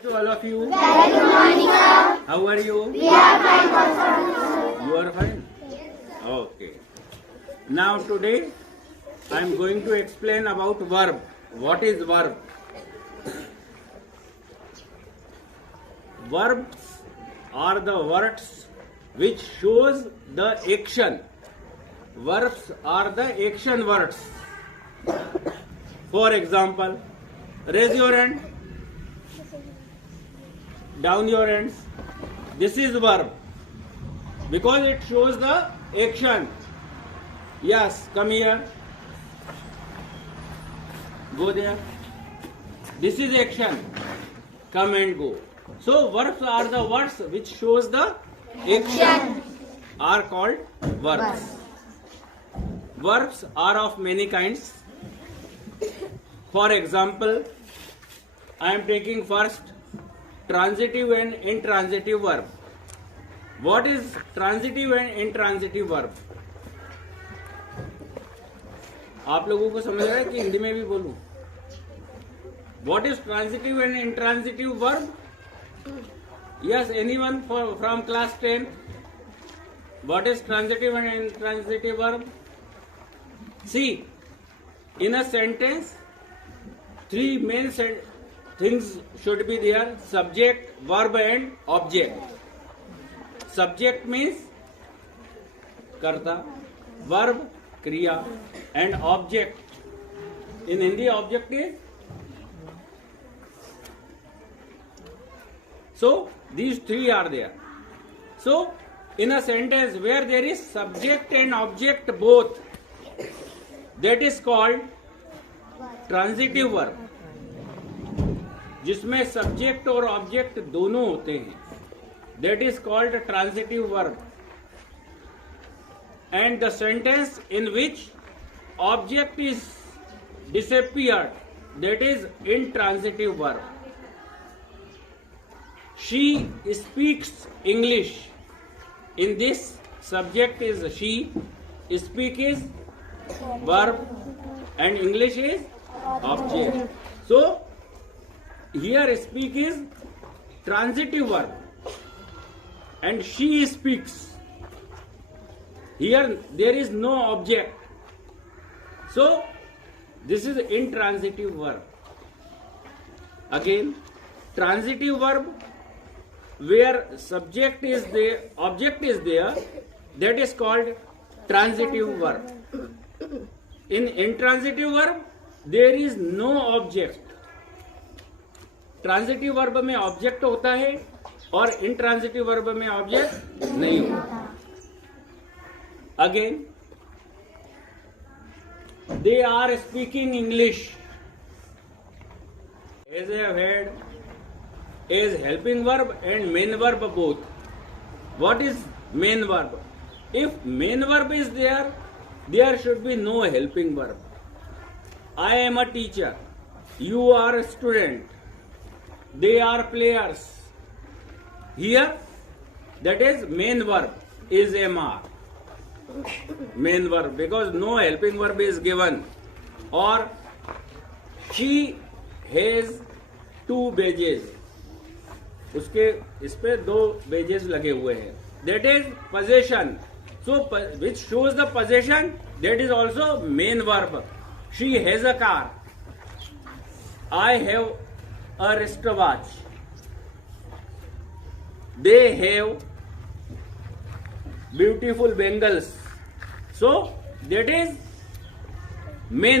To all of you. Very good morning, sir. How are you? We are fine, sir. You are fine? Okay. Now today I am going to explain about verb. What is verb? Verbs are the words which shows the action. Verbs are the action words. For example, raise your hand. Down your hands. This is verb because it shows the action. Yes, come here. Go there. This is action. Come and go. So verbs are the words which shows the action. Are called verbs. Verbs are of many kinds. For example, I am taking first transitive and intransitive verb. What is transitive and intransitive verb? आप लोगों को समझ रहा है कि हिंदी में भी बोलूं? What is transitive and intransitive verb? Yes, anyone from class 10? What is transitive and intransitive verb? See, in a sentence, three main things should be there: subject, verb and object. Subject means karta, verb kriya, and object. In Hindi, object is. So these three are there. So in a sentence where there is subject and object both, that is called transitive verb. जिसमें subject और object दोनों होते हैं, that is called transitive verb. And the sentence in which object is disappeared, that is intransitive verb. She speaks English. In this subject is she, speak is verb and English is object. So here speak is transitive verb and she speaks. Here there is no object. So this is intransitive verb. Again, transitive verb where subject is there, object is there, that is called transitive verb. In intransitive verb, there is no object. Transitive verb में object होता है और intransitive verb में object नहीं होता. Again, they are speaking English. As a head as helping verb and main verb both. What is main verb? If main verb is there, there should be no helping verb. I am a teacher. You are a student. They are players. Here, that is main verb is MR. Main verb, because no helping verb is given. Or she has 2 badges. उसके इस पे 2 badges लगे हुए हैं. That is possession. So, which shows the possession, that is also main verb. She has a car. I have a wristwatch. They have beautiful bangles. So, that is main verb.